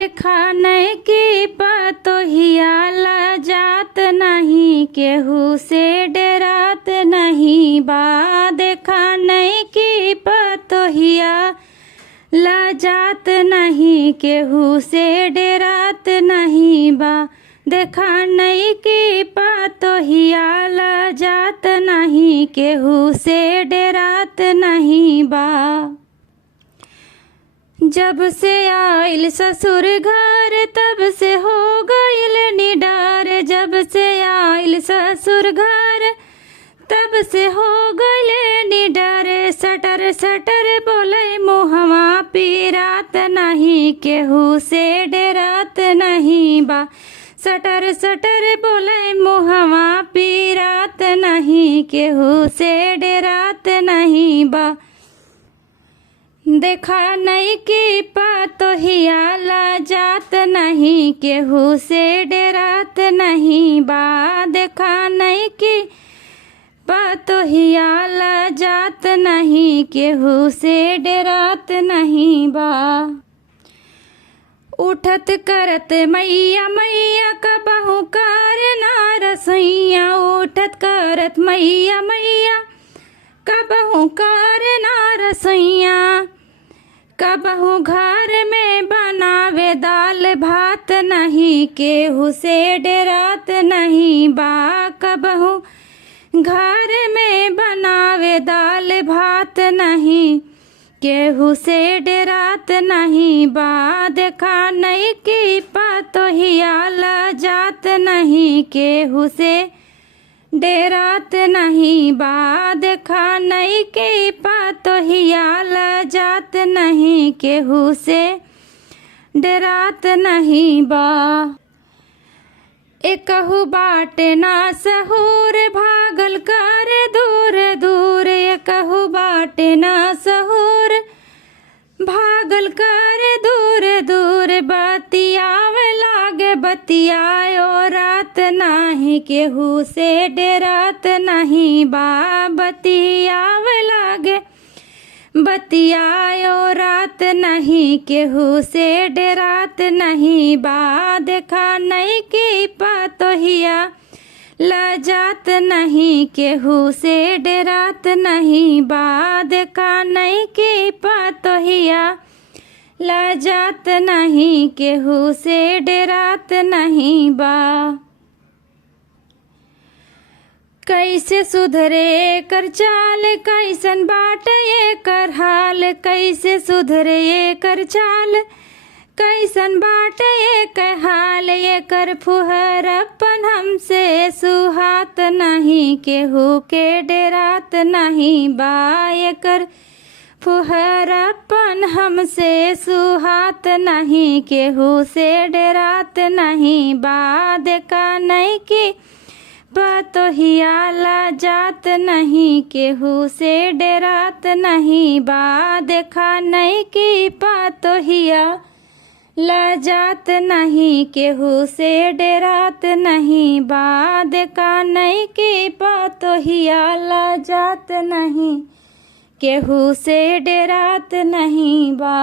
खाने की पतोहिया लजात नहीं, केहू से डरात नहीं बा। खाने की पतोहिया लजात नहीं, केहू से डरात नहीं बा। खाने की पतोहिया लजात नहीं, केहू से डरात नहीं बा। जब से आइल ससुर घर तब से हो गइल निडार। जब से आइल ससुर घर तब से हो गइल निडार। सटर सटर बोले मुहवा पीरात नहीं, केहू से डरात नहीं बा। सटर सटर बोले मुहवा पीरात नहीं, केहू से डरात नहीं बा। देखा नहीं कि पतोहिया लजात नहीं, केहू से डरात नहीं बा। देखा नहीं कि पतोहिया लजात नहीं, केहू से डरात नहीं बा। उठत करत मैया मैया कबहू कर ना रसैया। उठत करत मैया मैया कबहू कर ना रसैया। कबहू घर में बनावे दाल भात नहीं, केहू से डरात नहीं बा। कबहू घर में बनावे दाल भात नहीं, केहू से डरात नहीं बा। देखा नहीं कि पतोहिया लजात नहीं, केहू से डरात नहीं बा। देखा नहीं कि पतोहिया लजात नहीं, केहू से डरात नहीं बा। एकहू बाटे ना सहूर भागल कर दूर दूर। एकहू बाटे ना सहूर भागल कर दूर दूर। बतियावे लागे बतियायो रात नाही, केहू से डरात नहीं बा। बतियावे लागे बतियायो रात नहीं, केहू से डरात नहीं बा। देखा नहीं कि पतोहिया लजात नहीं, केहू से डरात नहीं बा। देखा नहीं कि पतोहिया लजात नहीं, केहू से डरात नहीं बा। कैसे सुधरे कर चाल, कैसन बाट ये कर हाल। कैसे सुधरे ये कर चाल, कैसन बाट ये कर हाल। ये कर फुहरपन हमसे सुहात नहीं, केहू के डरात नहीं बा। ये कर फुहरपन हमसे सुहात नहीं, केहू से डरात नहीं बा। देखा नहीं कि पतोहिया लजात नहीं, केहू से डरात नहीं बा। देखा नहीं कि पतोहिया लजात नहीं, केहू से डरात नहीं बा। देखा नहीं कि पतोहिया लजात नहीं, केहू से डरात नहीं बा।